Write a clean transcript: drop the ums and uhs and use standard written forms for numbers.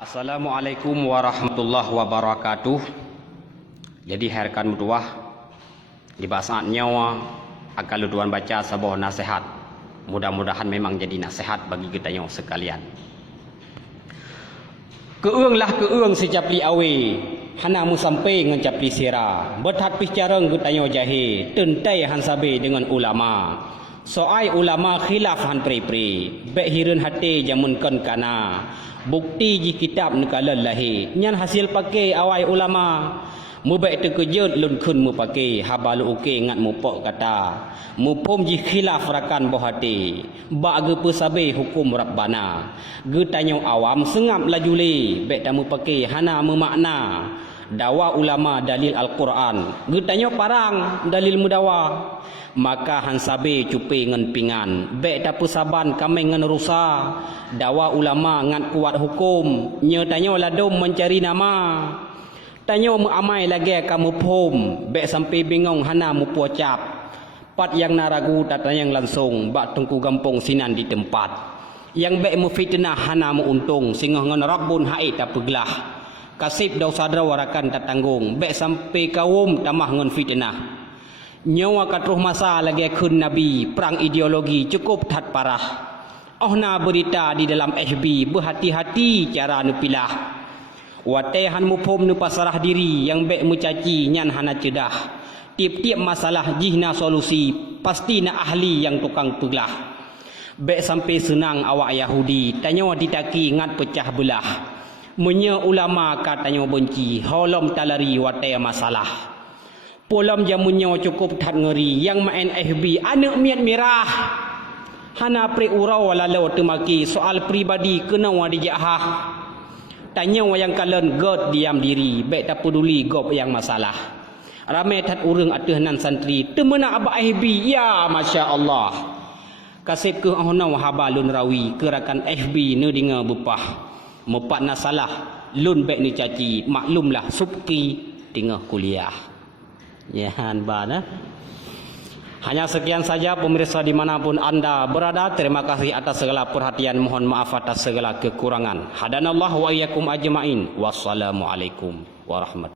Assalamualaikum warahmatullahi wabarakatuh. Jadi herkan mutuah di bahasa nyawa akan luduan baca sebuah nasihat. Mudah-mudahan memang jadi nasihat bagi kita yang sekalian. Keunglah keung secapli awe, hana mu sampai ngecapli sira. Berhat picareng gutanyo jahe, tentai han sabe dengan ulama. Soai ulama khilaf han pri-pri, bek hirun hati jamun kon kana. Bukti ji kitab nekala lahi, nyan hasil pakai awai ulama. Mu baik terkejut lun kun mu pakai, habalu uke ngat mu pok kata. Mu pom ji khilaf rakan bohati, bak ge pesabe hukum rabbana. Ge tanyo awam sengap lajuli, baik tamu pakai hana mu makna. Dawa ulama dalil Al-Quran, ge tanyo parang dalil mudawa. Maka han sabe cupi ngan pingan, baik tapu saban kami ngan rusa. Dawa ulama ngan kuat hukum, nyo tanyo ladom mencari nama. Tanyo mu amai lagi kamu pom, baik sampai bingung hana mu puacap. Pat yang naragu tata yang langsung, bak tungku gampung sinan di tempat. Yang baik mu fitnah hana mu untung, singoh ngan rabbun hai tapeglah. Kasib dau sadra warakan tatanggung, baik sampai kaum tamah ngan fitnah. Nyawa katruh masa lagi kun Nabi, perang ideologi cukup tat parah. Ohna berita di dalam FB, berhati-hati cara nu pilah. Watehan mu pom nu pasarah diri, yang baik mu caci nyan hana cedah. Tiap-tiap masalah jihna solusi, pasti na ahli yang tukang pelah. Baik sampai senang awak Yahudi, tanyo ditaki ngat pecah belah. Menye ulama katanya benci, holom talari watai masalah. Polam jamunnya cukup tat ngeri, yang main FB anak miat merah. Hana pre urau lalau temaki soal pribadi kena dijahah. Tanya yang kalen god diam diri, baik tak peduli gop yang masalah. Ramai tat urang ateuhnan santri, temena aba FB, ya Masya Allah. Kasih ke ahna habalun rawi, kerakan FB ne dinga bupah. Mepat nasalah, lun baik ni caci, maklumlah subki tengah kuliah. Ya, bana. Hanya sekian saja pemirsa dimanapun anda berada. Terima kasih atas segala perhatian. Mohon maaf atas segala kekurangan. Hadanallahu wa iyyakum ajma'in. Wassalamualaikum warahmatullahi wabarakatuh.